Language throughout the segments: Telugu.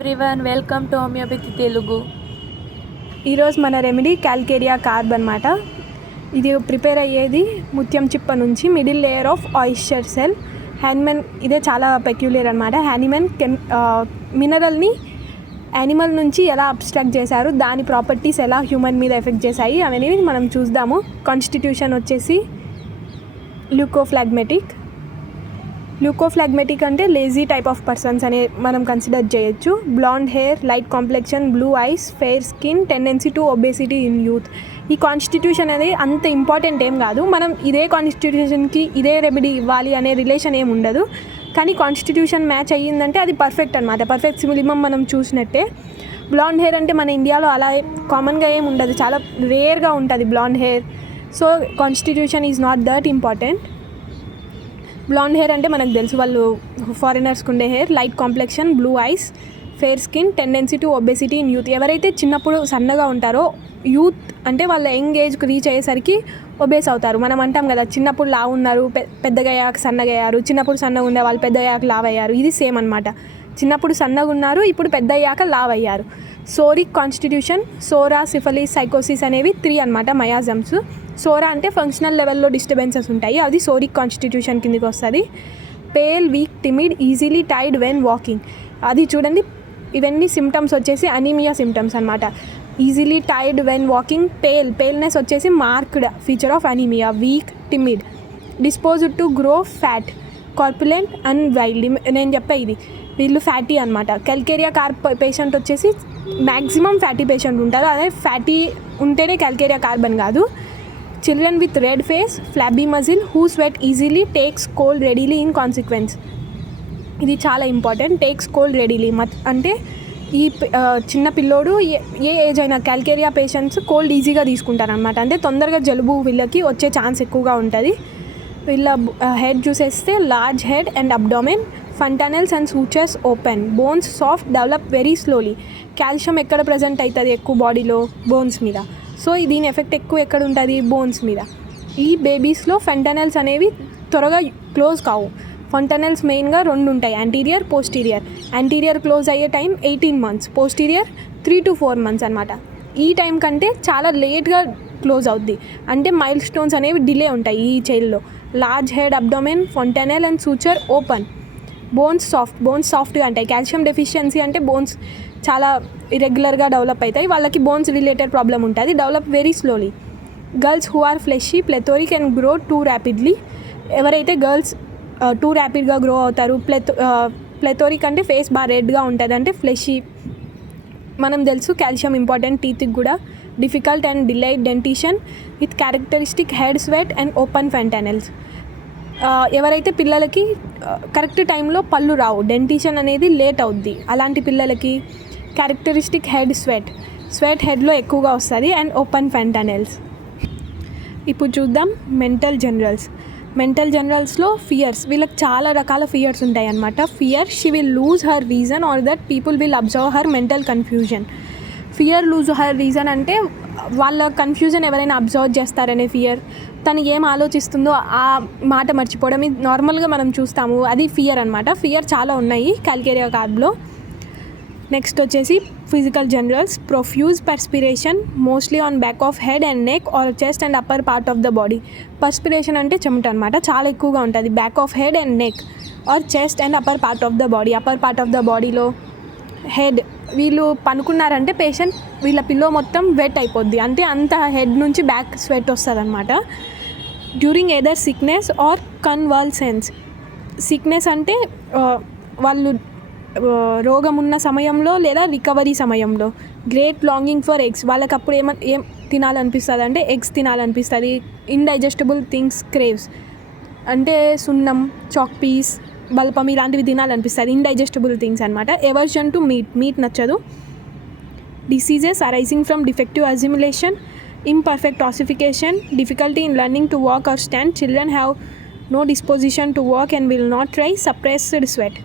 Everyone welcome to homeopathy Telugu. ఈరోజు మన రెమెడీ క్యాల్కేరియా కార్బ్ అనమాట. ఇది ప్రిపేర్ అయ్యేది ముత్యం చిప్ప నుంచి middle layer of oyster cell Hahnemann. ఇదే చాలా పెక్యులియర్ అనమాట. హ్యానిమన్ మినరల్ని యానిమల్ నుంచి ఎలా అబ్స్ట్రాక్ట్ చేశారు, దాని ప్రాపర్టీస్ ఎలా హ్యూమన్ మీద ఎఫెక్ట్ చేశాయి అవన్నీ మనం చూద్దాము. కాన్స్టిట్యూషన్ వచ్చేసి ల్యూకోఫ్లాగ్మెటిక్ అంటే లేజీ టైప్ ఆఫ్ పర్సన్స్ అనే మనం కన్సిడర్ చేయొచ్చు. Blonde hair, light complexion, blue eyes, fair skin, tendency to obesity in youth. ఈ కాన్స్టిట్యూషన్ అనేది అంత ఇంపార్టెంట్ ఏం కాదు. మనం ఇదే కాన్స్టిట్యూషన్కి ఇదే రెమెడీ ఇవ్వాలి అనే రిలేషన్ ఏమి ఉండదు. కానీ కాన్స్టిట్యూషన్ మ్యాచ్ అయ్యిందంటే అది పర్ఫెక్ట్ అనమాట. పర్ఫెక్ట్ మినిమం మనం చూసినట్టే. బ్లాండ్ హెయిర్ అంటే మన ఇండియాలో అలా కామన్గా ఏమి ఉండదు, చాలా రేర్గా ఉంటుంది blonde hair. So constitution is not that important. Blonde hair అంటే మనకు తెలుసు, వాళ్ళు ఫారినర్స్కి ఉండే hair. Light complexion, blue eyes, fair skin, tendency to obesity in youth. ఎవరైతే చిన్నప్పుడు సన్నగా ఉంటారో, యూత్ అంటే వాళ్ళ యంగ్ ఏజ్కి రీచ్ అయ్యేసరికి ఒబేస్ అవుతారు. మనం అంటాం కదా, చిన్నప్పుడు లావు ఉన్నారు, పెద్దగా అయ్యాక సన్నగా అయ్యారు. చిన్నప్పుడు సన్నగా ఉండే వాళ్ళు పెద్దగా అయ్యాక లావు అయ్యారు. ఇది సేమ్ అనమాట. చిన్నప్పుడు సన్నగా ఉన్నారు, ఇప్పుడు పెద్ద అయ్యాక లావు అయ్యారు. Psoric constitution, psora, syphilis, sycosis అనేవి 3 అనమాట మయాజమ్స్. సోరా అంటే ఫంక్షనల్ లెవెల్లో డిస్టర్బెన్సెస్ ఉంటాయి, అది సోరిక్ కాన్స్టిట్యూషన్ కిందకి వస్తుంది. పేల్, వీక్, టిమిడ్, ఈజీలీ టైడ్ వెన్ వాకింగ్. అది చూడండి, ఇవన్నీ సిమ్టమ్స్ వచ్చేసి అనీమియా సిమ్టమ్స్ అనమాట. ఈజీలీ టైడ్ వెన్ వాకింగ్, పేల్నెస్ వచ్చేసి marked feature of anaemia. Weak, timid, disposed to grow fat, corpulent and wild. నేను చెప్పే ఇది వీళ్ళు ఫ్యాటీ అనమాట. క్యాల్కేరియా కార్బ్ పేషెంట్ వచ్చేసి మ్యాక్సిమం ఫ్యాటీ పేషెంట్ ఉంటారు. అదే ఫ్యాటీ ఉంటేనే క్యాల్కేరియా కార్బ్ అని కాదు. Children with red face, ఫ్లాబీ muscle, who sweat easily, takes cold readily in consequence. ఇది చాలా ఇంపార్టెంట్. టేక్స్ కోల్డ్ రెడీలీ అంటే ఈ చిన్న పిల్లోడు ఏ ఏజ్ అయినా క్యాల్కేరియా పేషెంట్స్ కోల్డ్ ఈజీగా తీసుకుంటారనమాట. అంటే తొందరగా జలుబు వీళ్ళకి వచ్చే ఛాన్స్ ఎక్కువగా ఉంటుంది. వీళ్ళ హెడ్ చూసేస్తే large head and abdomen, fontanelles and sutures open, bones soft, develop very slowly. Calcium ఎక్కడ ప్రజెంట్ అవుతుంది ఎక్కువ బాడీలో? బోన్స్ మీద. సో దీని ఎఫెక్ట్ ఎక్కువ ఎక్కడ ఉంటుంది? బోన్స్ మీద. ఈ బేబీస్లో ఫంటనెల్స్ అనేవి త్వరగా క్లోజ్ కావు. ఫంటనెల్స్ మెయిన్గా 2 ఉంటాయి, యాంటీరియర్, పోస్టీరియర్. యాంటీరియర్ క్లోజ్ అయ్యే time 18 months, posterior 3 to 4 months అనమాట. ఈ టైం కంటే చాలా లేట్గా క్లోజ్ అవుద్ది. అంటే మైల్ స్టోన్స్ అనేవి డిలే ఉంటాయి ఈ చైల్డ్లో. Large head, abdomen, fontanelle and suture open, bones సాఫ్ట్గా ఉంటాయి. కాల్షియం డెఫిషియన్సీ అంటే బోన్స్ చాలా ఇరెగ్యులర్గా డెవలప్ అవుతాయి. వాళ్ళకి బోన్స్ రిలేటెడ్ ప్రాబ్లం ఉంటుంది. Develop very slowly. Girls who are fleshy, plethoric and grow too rapidly. ఎవరైతే గర్ల్స్ టూ ర్యాపిడ్గా గ్రో అవుతారు. ప్లెథోరిక్ అంటే ఫేస్ బాగా రెడ్గా ఉంటుంది, అంటే ఫ్లెషీ. మనం తెలుసు కాల్షియం ఇంపార్టెంట్ టీత్కి కూడా. Difficult and delayed dentition with characteristic head sweat and open fontanelles. ఎవరైతే పిల్లలకి కరెక్ట్ టైంలో పళ్ళు రావు, డెంటిషన్ అనేది లేట్ అవుద్ది, అలాంటి పిల్లలకి క్యారెక్టరిస్టిక్ హెడ్ స్వెట్ హెడ్లో ఎక్కువగా వస్తుంది అండ్ ఓపెన్ ఫంటనెల్స్. ఇప్పుడు చూద్దాం మెంటల్ జనరల్స్లో ఫియర్స్. వీళ్ళకి చాలా రకాల ఫియర్స్ ఉంటాయి అన్నమాట. Fear, she will lose her reason or that people will observe her mental confusion. Fear, lose her reason అంటే వాళ్ళ కన్ఫ్యూజన్ ఎవరైనా అబ్జర్వ్ చేస్తారనే ఫియర్. తను ఏం ఆలోచిస్తుందో ఆ మాట మర్చిపోవడం, ఇది నార్మల్గా మనం చూస్తాము, అది ఫియర్ అనమాట. ఫియర్ చాలా ఉన్నాయి క్యాల్కేరియా కార్బ్లో. నెక్స్ట్ వచ్చేసి physical generals. Profuse perspiration, mostly on back of head and neck or chest and upper part of the body. Perspiration అంటే చెమట అనమాట, చాలా ఎక్కువగా ఉంటుంది back of head and neck or chest and upper part of the బాడీ. అప్పర్ పార్ట్ ఆఫ్ ద బాడీలో హెడ్, వీళ్ళు పనుకున్నారంటే పేషెంట్ వీళ్ళ పిల్లో మొత్తం వెట్ అయిపోద్ది, అంటే అంత హెడ్ నుంచి బ్యాక్ స్వెట్ వస్తుంది అనమాట. During either sickness or convalescence. Sickness అంటే వాళ్ళు రోగం ఉన్న సమయంలో లేదా రికవరీ సమయంలో. గ్రేట్ లాంగింగ్ ఫర్ ఎగ్స్, వాళ్ళకి అప్పుడు ఏం తినాలనిపిస్తుంది అంటే ఎగ్స్ తినాలనిపిస్తుంది. ఇండైజెస్టబుల్ థింగ్స్ క్రేవ్స్, అంటే సున్నం, చాక్ పీస్, బల్పం ఇలాంటివి తినాలనిపిస్తుంది. ఇండైజెస్టబుల్ థింగ్స్ అనమాట. ఎవర్షన్ టు మీట్ నచ్చదు. Diseases arising from defective assimilation, imperfect ossification, difficulty in learning to walk or stand, children have no disposition to walk and will not try, suppressed sweat.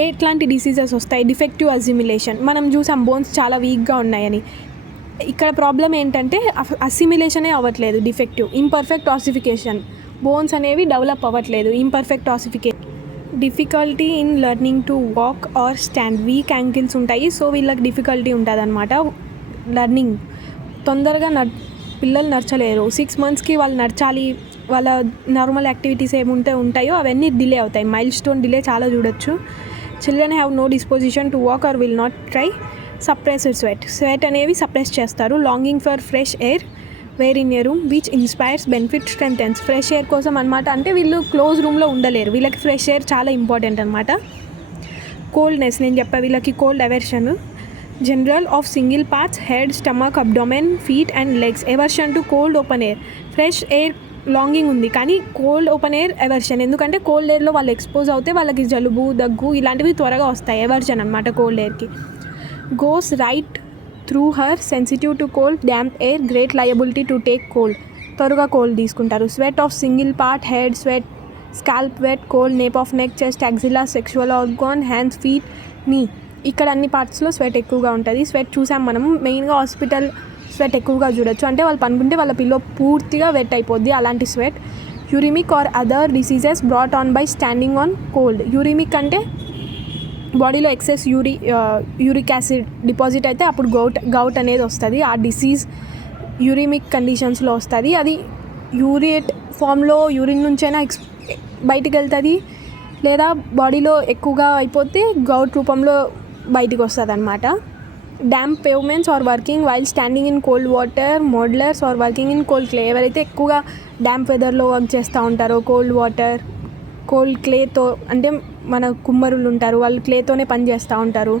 ఎట్లాంటి డిసీజెస్ వస్తాయి? Defective assimilation. మనం చూసాం బోన్స్ చాలా వీక్గా ఉన్నాయని. ఇక్కడ ప్రాబ్లం ఏంటంటే అసిమిలేషనే అవ్వట్లేదు, డిఫెక్టివ్. ఇంపర్ఫెక్ట్ ఆసిఫికేషన్, బోన్స్ అనేవి డెవలప్ అవ్వట్లేదు. Imperfect ossification. Difficulty in learning to walk are stand, week ankles ఉంటాయి. సో వీళ్ళకి డిఫికల్టీ ఉంటుంది అనమాట లెర్నింగ్. తొందరగా పిల్లలు నడచలేరు. 6 monthsకి వాళ్ళు నడచాలి, వాళ్ళ నార్మల్ యాక్టివిటీస్ ఏముంటే ఉంటాయో అవన్నీ డిలే అవుతాయి. మైల్ స్టోన్ డిలే చాలా చూడొచ్చు. Children have no disposition to walk or will not try. Suppressed sweat అనేవి సప్రెస్ చేస్తారు. Longing for fresh air, where in a room which inspires benefit strengthens. Fresh air కోసం అనమాట. అంటే వీళ్ళు క్లోజ్ రూమ్లో ఉండలేరు, వీళ్ళకి ఫ్రెష్ ఎయిర్ చాలా ఇంపార్టెంట్ అనమాట. కోల్డ్నెస్ నేను చెప్పా, వీళ్ళకి cold aversion. General of single parts, head, stomach, abdomen, feet and legs. Aversion to cold open air. Fresh air longing ఉంది కానీ కోల్డ్ ఓపెన్ ఎయిర్ ఎవర్షన్. ఎందుకంటే కోల్డ్ ఎయిర్లో వాళ్ళు ఎక్స్పోజ్ అవుతే వాళ్ళకి జలుబు, దగ్గు ఇలాంటివి త్వరగా వస్తాయి. ఎవర్షన్ అనమాట కోల్డ్ ఎయిర్కి. Goes right through her, sensitive to cold, damp air, great liability to take cold. త్వరగా కోల్డ్ తీసుకుంటారు. Sweat of single part, head sweat, scalp wet, cold, nape of neck, chest, axilla, sexual organ, hands, feet, knee. ఇక్కడ అన్ని పార్ట్స్లో స్వెట్ ఎక్కువగా ఉంటుంది. స్వెట్ చూసాం మనం మెయిన్గా హాస్పిటల్ స్వెట్ ఎక్కువగా చూడొచ్చు. అంటే వాళ్ళు పనుకుంటే వాళ్ళ పిల్లో పూర్తిగా వెట్ అయిపోద్ది, అలాంటి sweat. Uraemic or other diseases brought on by standing on cold. Uraemic అంటే బాడీలో ఎక్సెస్ యూరిక్ యాసిడ్ డిపాజిట్ అయితే అప్పుడు గౌట్ అనేది వస్తుంది. ఆ డిసీజ్ యూరిమిక్ కండిషన్స్లో వస్తుంది. అది యూరియేట్ ఫామ్లో యూరిన్ నుంచైనా బయటికి వెళ్తుంది, లేదా బాడీలో ఎక్కువగా అయిపోతే గౌట్ రూపంలో బయటికి వస్తుంది అనమాట. Damp pavements or working while standing in cold water, modellers or working in cold clay. ఎవరైతే ఎక్కువగా డ్యాంప్ వెదర్లో వర్క్ చేస్తూ ఉంటారో, కోల్డ్ వాటర్, కోల్డ్ క్లేతో, అంటే మన కుమ్మరులు ఉంటారు వాళ్ళు క్లేతోనే పని చేస్తూ ఉంటారు.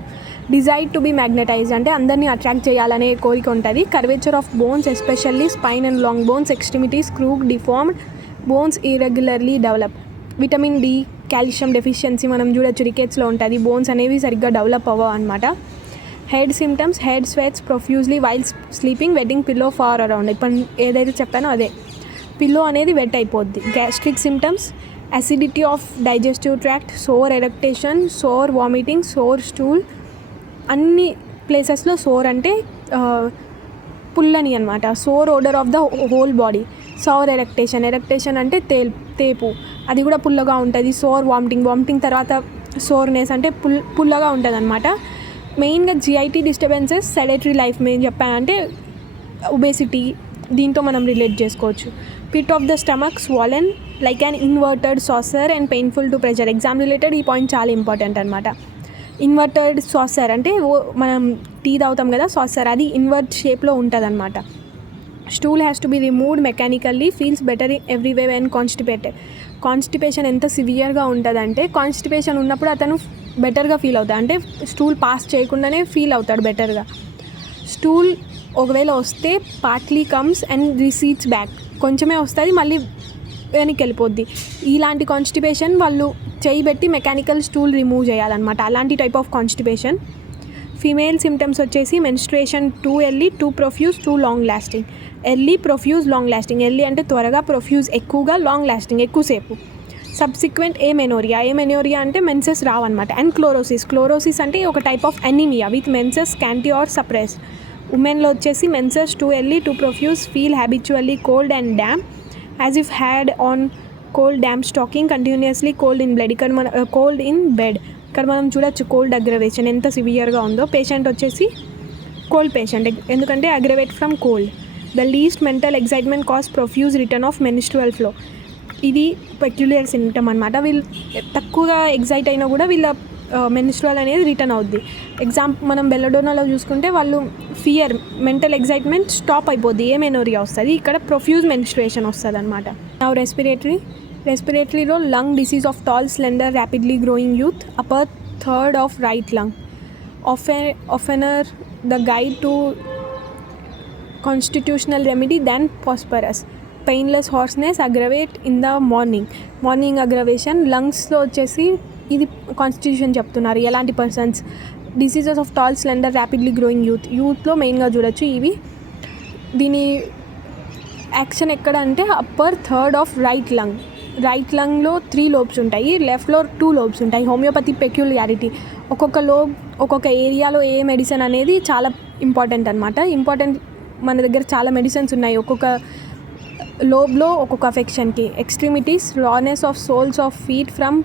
డిజైర్ టు బీ మ్యాగ్నటైజ్ అంటే అందరినీ అట్రాక్ట్ చేయాలనే కోరిక ఉంటుంది. Curvature of bones especially spine and long bones, extremities crook, deformed, bones irregularly develop. Vitamin D, calcium deficiency మనం చూడొచ్చు రికెట్స్లో ఉంటుంది. బోన్స్ అనేవి సరిగ్గా డెవలప్ అవ్వవు అనమాట. Head symptoms, head sweats profusely while sleeping, wetting pillow far around. ఇప్పుడు ఏదైతే చెప్పానో అదే, పిల్లో అనేది వెట్ అయిపోద్ది. Gastric symptoms, acidity of digestive tract, sore eructation, sore vomiting, sore stool. అన్ని ప్లేసెస్లో సోర్ అంటే పుల్లని అనమాట. Sour odour of the whole body. Sour eructation అంటే తేపు, అది కూడా పుల్లగా ఉంటుంది. సోర్ వామిటింగ్ తర్వాత సోర్నెస్ అంటే పుల్లగా ఉంటుంది అనమాట. మెయిన్గా GIT disturbances, sedentary life main చెప్పానంటే ఒబేసిటీ, దీంతో మనం రిలేట్ చేసుకోవచ్చు. Pit of the stomach swollen like an inverted saucer and painful to pressure. Exam related ఈ పాయింట్ చాలా ఇంపార్టెంట్ అనమాట. ఇన్వర్టెడ్ సాసర్ అంటే మనం టీ తాగుతాం కదా సాసర్, అది ఇన్వర్ట్ షేప్లో ఉంటుంది అనమాట. Stool has to be removed mechanically, feels better ఎవ్రీవే when constipated. Constipation ఎంత సివియర్గా ఉంటుందంటే, కాన్స్టిపేషన్ ఉన్నప్పుడు అతను బెటర్గా ఫీల్ అవుతాడు, అంటే స్టూల్ పాస్ చేయకుండానే ఫీల్ అవుతాడు బెటర్గా. స్టూల్ ఒకవేళ వస్తే పార్ట్లీ కమ్స్ అండ్ రిసీడ్స్ బ్యాక్, కొంచెమే వస్తుంది మళ్ళీ వెనక్కి వెళ్ళిపోద్ది. ఇలాంటి కాన్స్టిపేషన్ వాళ్ళు చేయి పెట్టి మెకానికల్ స్టూల్ రిమూవ్ చేయాలన్నమాట, అలాంటి type of constipation. Female symptoms వచ్చేసి menstruation too early, too profuse, too long lasting. Early, profuse, long lasting. Early అంటే త్వరగా, ప్రొఫ్యూజ్ ఎక్కువగా, లాంగ్ లాస్టింగ్ ఎక్కువసేపు. సబ్సిక్వెంట్ ఏమెనోరియా అంటే మెన్సెస్ రావన్నమాట. అండ్ క్లోరోసిస్ అంటే ఒక type of anaemia with menses scanty or suppress. ఉమెన్లో వచ్చేసి menses too early, too profuse, feel habitually cold and damp as if had on cold damp stocking, continuously cold in blood. ఇక్కడ మన కోల్డ్ ఇన్ బెడ్, ఇక్కడ మనం చూడొచ్చు కోల్డ్ అగ్రవేషన్ ఎంత సివియర్గా ఉందో. పేషెంట్ వచ్చేసి కోల్డ్ పేషెంట్, ఎందుకంటే aggravate from cold. The least mental excitement cause profuse return of menstrual flow. ఇది పెక్యులియర్ సిమ్టమ్ అనమాట. వీళ్ళు తక్కువగా ఎగ్జైట్ అయినా కూడా వీళ్ళ మెన్స్ట్రువల్ అనేది రిటర్న్ అవుద్ది. మనం బెల్లడోనాలో చూసుకుంటే వాళ్ళు ఫియర్, మెంటల్ ఎగ్జైట్మెంట్ స్టాప్ అయిపోద్ది, ఏమెనోరియా వస్తుంది. ఇక్కడ ప్రొఫ్యూజ్ మెన్స్ట్రుయేషన్ వస్తుంది అనమాట. నౌ రెస్పిరేటరీలో lung disease of tall, slender, rapidly growing youth, upper third of right lung. oftener the guide to constitutional remedy than phosphorus. Painless hoarseness aggravate in the morning aggravation. లంగ్స్లో వచ్చేసి ఇది కాన్స్టిట్యూషన్ చెప్తున్నారు ఎలాంటి persons. Diseases of tall, slender, rapidly growing యూత్లో మెయిన్గా చూడొచ్చు ఇవి. దీని యాక్షన్ ఎక్కడ అంటే అప్పర్ థర్డ్ ఆఫ్ రైట్ లంగ్లో 3 lobes ఉంటాయి, లెఫ్ట్లో 2 lobes ఉంటాయి. హోమియోపతి పెక్యులియారిటీ, ఒక్కొక్క ఏరియాలో ఏ మెడిసిన్ అనేది చాలా ఇంపార్టెంట్ అనమాట. మన దగ్గర చాలా మెడిసిన్స్ ఉన్నాయి, ఒక్కొక్క లో బ్లో ఒక్కొక్క అఫెక్షన్కి. Extremities rawness of soles of feet from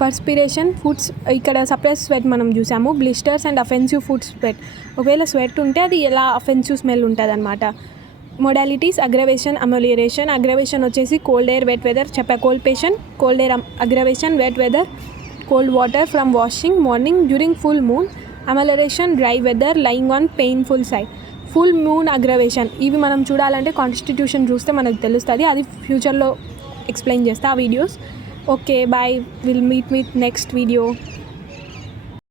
perspiration foods, ఇక్కడ సప్రెస్ స్వెట్ మనం చూసాము. Blisters and offensive foot sweat, ఒకవేళ స్వెట్ ఉంటే అది ఎలా అఫెన్సివ్ స్మెల్ ఉంటుంది అనమాట. Modalities aggravation amelioration. అగ్రవేషన్ వచ్చేసి cold air wet weather, cold patient, cold air aggravation wet weather, cold water from washing morning during full moon. Amelioration dry weather lying on painful side. Full moon aggravation, ఇవి మనం చూడాలంటే కాన్స్టిట్యూషన్ చూస్తే మనకు తెలుస్తుంది, అది ఫ్యూచర్లో ఎక్స్ప్లెయిన్ చేస్తా ఆ videos. Okay bye, will meet next video.